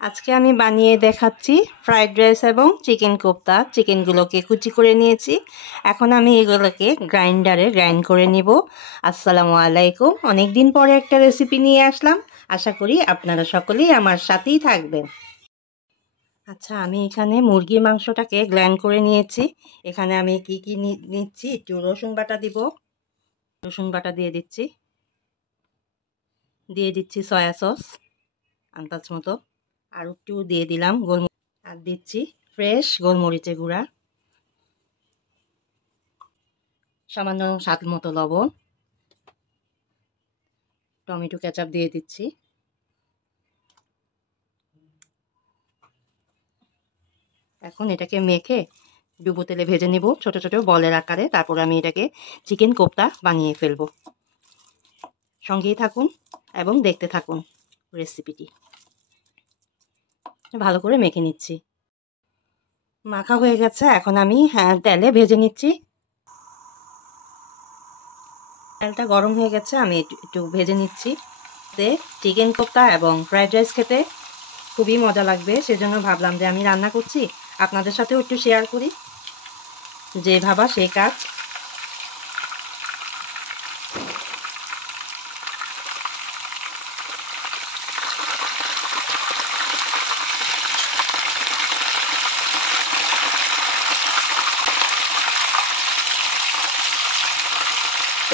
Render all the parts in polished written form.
আজকে আমি বানিয়ে দেখাচ্ছি ফ্রাইড রাইস এবং চিকেন কোফতা। চিকেনগুলোকে কুচি করে নিয়েছি, এখন আমি এগুলোকে গ্রাইন্ডারে গ্রাইন্ড করে নিব। আসসালামু আলাইকুম, অনেক দিন পরে একটা রেসিপি নিয়ে আসলাম, আশা করি আপনারা সকলেই আমার সাথেই থাকবেন। আচ্ছা, আমি এখানে মুরগির মাংসটাকে গ্রাইন্ড করে নিয়েছি। এখানে আমি কি নিচ্ছি, একটু রসুন বাটা দিব, রসুন বাটা দিয়ে দিচ্ছি সয়া সস আন্দাজ মতো, আর একটু দিয়ে দিলাম আর দিচ্ছি ফ্রেশ গোলমরিচের গুঁড়া, সামান্য স্বাদ মতো লবণ, টমেটো কেচাপ দিয়ে দিচ্ছি। এখন এটাকে মেখে ডুবো তেলে ভেজে নিব ছোট ছোট বলের আকারে, তারপর আমি এটাকে চিকেন কোফতা বানিয়ে ফেলব। সঙ্গেই থাকুন এবং দেখতে থাকুন রেসিপিটি। ভালো করে মেখে নিচ্ছি, মাখা হয়ে গেছে। এখন আমি তেলে ভেজে নিচ্ছি। তেলটা গরম হয়ে গেছে, আমি একটু ভেজে নিচ্ছি। চিকেন কোফতা এবং ফ্রাইড রাইস খেতে খুবই মজা লাগবে, সেজন্য ভাবলাম যে আমি রান্না করছি, আপনাদের সাথেও একটু শেয়ার করি। যে ভাবা সেই কাজ।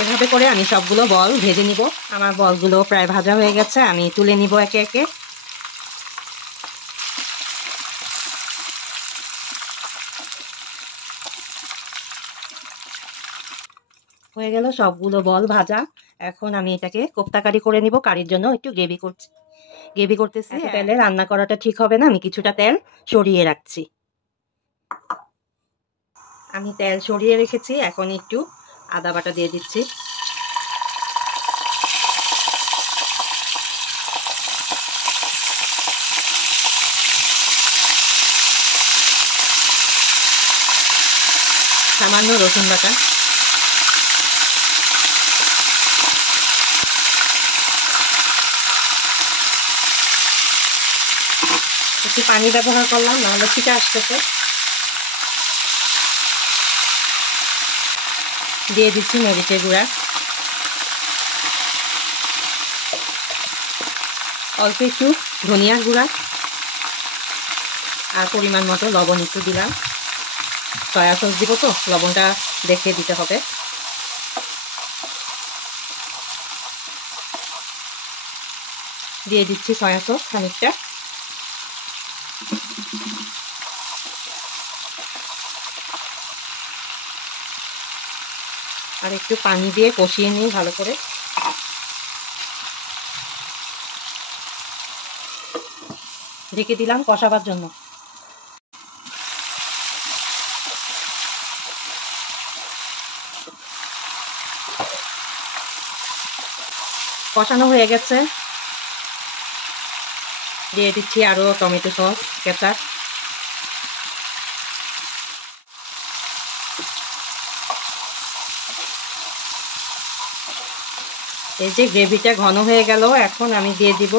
এভাবে করে আমি সবগুলো বল ভেজে নিব। আমার বলগুলো প্রায় ভাজা হয়ে গেছে, আমি তুলে নিব একে একে। হয়ে গেল সবগুলো বল ভাজা। এখন আমি এটাকে কোফতা কারি করে নিব। কারির জন্য একটু গ্রেভি করতেছি। তেলে রান্না করাটা ঠিক হবে না, আমি কিছুটা তেল সরিয়ে রাখছি। আমি তেল সরিয়ে রেখেছি, এখন একটু আদা বাটা দিয়ে দিচ্ছি। সামান্য রসুন বাটা, একটু পানি ব্যবহার করলাম, নাহলে ছিটে আসতেছে। দিয়ে দিচ্ছি মরিচের গুঁড়া, অল্প একটু ধনিয়ার গুঁড়া, আর পরিমাণ মতো লবণ একটু দিলাম। সয়া সস দিব তো, লবণটা দেখে দিতে হবে। দিয়ে দিচ্ছি সয়া সস খানিকটা। আর একটু পানি দিয়ে কষিয়ে নিই ভালো করে। ঢেকে দিলাম কষাবার জন্য। কষানো হয়ে গেছে, দিয়ে দিচ্ছি আরো টমেটো সস কেচাপ। এই যে গ্রেভিটা ঘন হয়ে গেল, এখন আমি দিয়ে দিব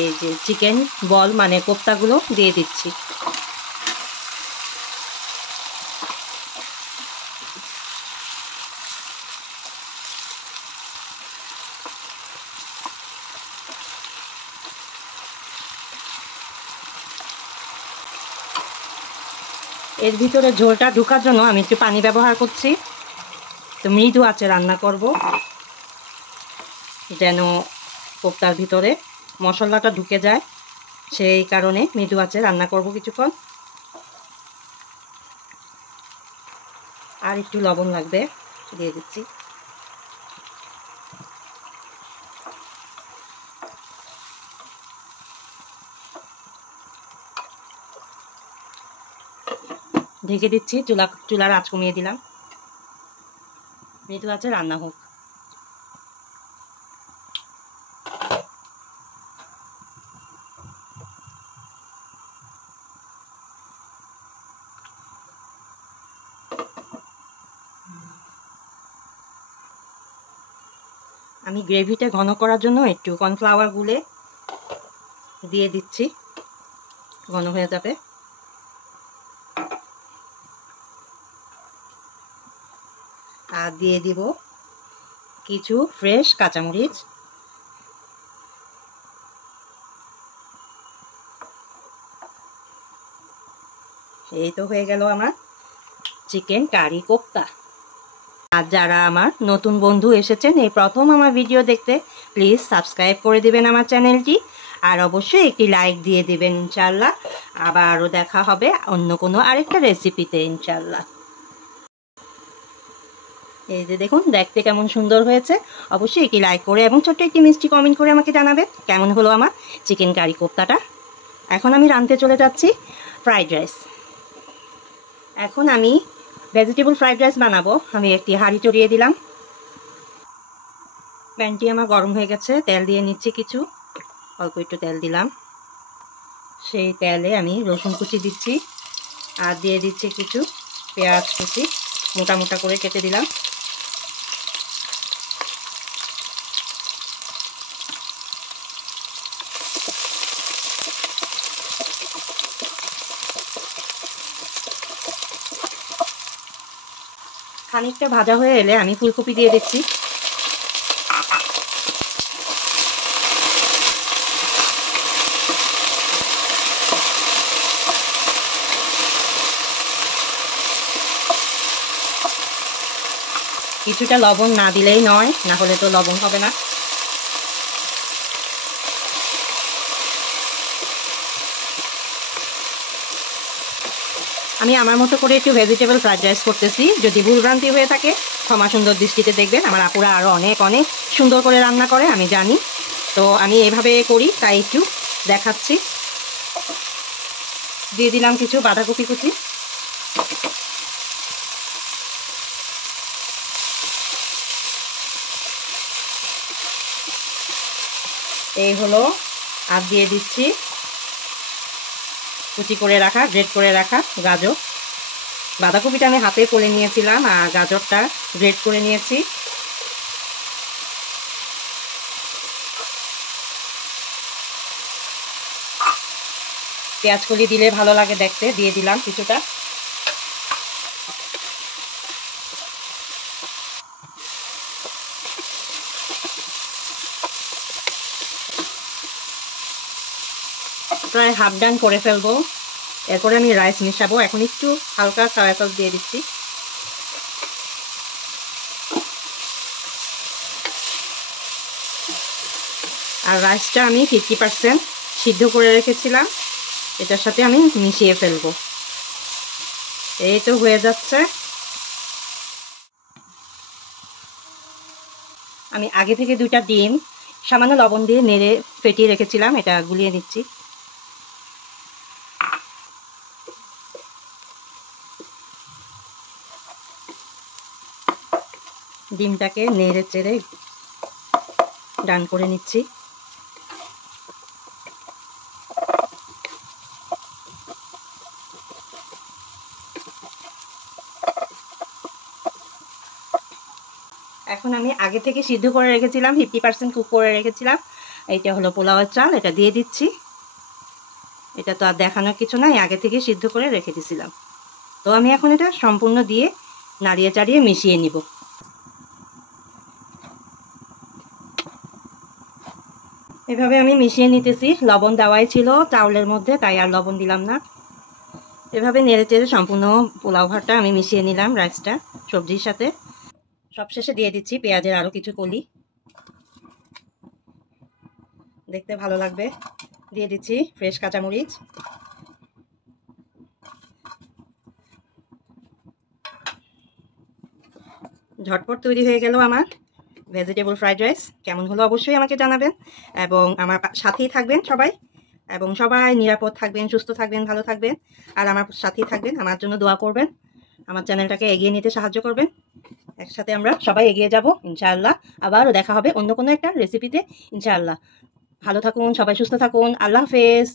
এই যে চিকেন বল মানে কোফতাগুলো দিয়ে দিচ্ছি। এর ভিতরে ঝোলটা ঢোকার জন্য আমি একটু পানি ব্যবহার করছি। তো মৃদু আঁচে রান্না করব, যেন কোফতার ভিতরে মশলাটা ঢুকে যায়, সেই কারণে মৃদু আঁচে রান্না করব কিছুক্ষণ। আর একটু লবণ লাগবে, দিয়ে দিচ্ছি। ঢেকে দিচ্ছি, চুলার আঁচ কমিয়ে দিলাম, মৃদু আঁচে রান্না হোক। আমি গ্রেভিটা ঘন করার জন্য একটু কর্নফ্লাওয়ার গুলে দিয়ে দিচ্ছি, ঘন হয়ে যাবে। আর দিয়ে দিব কিছু ফ্রেশ কাঁচামরিচ। এই তো হয়ে গেল আমার চিকেন কারি কোফতা। আর যারা আমার নতুন বন্ধু এসেছেন এই প্রথম আমার ভিডিও দেখতে, প্লিজ সাবস্ক্রাইব করে দিবেন আমার চ্যানেলটি, আর অবশ্যই একটি লাইক দিয়ে দিবেন ইনশাল্লাহ। আবারও দেখা হবে অন্য কোনো আরেকটা রেসিপিতে ইনশাল্লাহ। এই যে দেখুন দেখতে কেমন সুন্দর হয়েছে। অবশ্যই একটি লাইক করে এবং ছোট্ট একটি মিষ্টি কমেন্ট করে আমাকে জানাবেন কেমন হলো আমার চিকেন কারি কোফতাটা। এখন আমি রাঁধতে চলে যাচ্ছি ফ্রাইড রাইস। এখন আমি ভেজিটেবল ফ্রাইড রাইস বানাবো। আমি একটি হাঁড়ি চড়িয়ে দিলাম, প্যানটি আমার গরম হয়ে গেছে। তেল দিয়ে নিচ্ছি, কিছু অল্প একটু তেল দিলাম। সেই তেলে আমি রসুন কুচি দিচ্ছি, আর দিয়ে দিচ্ছি কিছু পেঁয়াজ কুচি, মোটা মোটা করে কেটে দিলাম। খানিকটা ভাজা হয়ে এলে আমি ফুলকপি দিয়ে দিচ্ছি। কিছুটা লবণ না দিলেই নয়, না হলে তো লবণ হবে না। আমি আমার মতো করে একটু ভেজিটেবল ফ্রাইড রাইস করতেছি। যদি ভুলভ্রান্তি হয়ে থাকে ক্ষমা সুন্দর দৃষ্টিতে দেখবেন। আমার আপুরা আরও অনেক অনেক সুন্দর করে রান্না করে, আমি জানি। তো আমি এভাবে করি তাই একটু দেখাচ্ছি। দিয়ে দিলাম কিছু বাঁধাকপি কুচি। এই হলো। আর দিয়ে দিচ্ছি কুচি করে রাখা, গ্রেট করে রাখা গাজর। বাঁধাকপিটা আমি হাতে করে নিয়েছিলাম, আর গাজরটা গ্রেট করে নিয়েছি। পেঁয়াজ কলি দিলে ভালো লাগে দেখতে, দিয়ে দিলাম কিছুটা। প্রায় হাফ ডান করে ফেলবো। এরপরে আমি রাইস মিশাবো। এখন একটু হালকা সয়া সস দিয়ে দিচ্ছি। আর রাইসটা আমি 50% সিদ্ধ করে রেখেছিলাম, এটার সাথে আমি মিশিয়ে ফেলবো। এই তো হয়ে যাচ্ছে। আমি আগে থেকে 2টা ডিম সামান্য লবণ দিয়ে নেড়ে ফেটিয়ে রেখেছিলাম, এটা গুলিয়ে নিচ্ছি। ডিমটাকে নেড়ে চেড়ে ডান করে নিচ্ছি। এখন আমি আগে থেকে সিদ্ধ করে রেখেছিলাম, 50% কুক করে রেখেছিলাম। এইটা হলো পোলাওয়ের চাল, এটা দিয়ে দিচ্ছি। এটা তো আর দেখানোর কিছু নাই, আগে থেকে সিদ্ধ করে রেখে দিয়েছিলাম। তো আমি এখন এটা সম্পূর্ণ দিয়ে নাড়িয়ে চাড়িয়ে মিশিয়ে নিব। এভাবে আমি মিশিয়ে নিতেছি। লবণ দেওয়াই ছিল চাউলের মধ্যে, তাই আর লবণ দিলাম না। এভাবে নেড়ে চেড়ে সম্পূর্ণ পোলাও ভাতটা আমি মিশিয়ে নিলাম রাইসটা সবজির সাথে। সবশেষে দিয়ে দিচ্ছি পেঁয়াজের আরও কিছু কলি, দেখতে ভালো লাগবে। দিয়ে দিচ্ছি ফ্রেশ কাঁচামরিচ। ঝটপট তৈরি হয়ে গেল আমার ভেজিটেবল ফ্রাইড রাইস। কেমন হলো অবশ্যই আমাকে জানাবেন, এবং আমার সাথেই থাকবেন সবাই, এবং সবাই নিরাপদ থাকবেন, সুস্থ থাকবেন, ভালো থাকবেন, আর আমার সাথেই থাকবেন। আমার জন্য দোয়া করবেন, আমার চ্যানেলটাকে এগিয়ে নিতে সাহায্য করবেন। একসাথে আমরা সবাই এগিয়ে যাব ইনশাআল্লাহ। আবারও দেখা হবে অন্য কোনো একটা রেসিপিতে ইনশাআল্লাহ। ভালো থাকুন সবাই, সুস্থ থাকুন। আল্লাহ হাফেজ।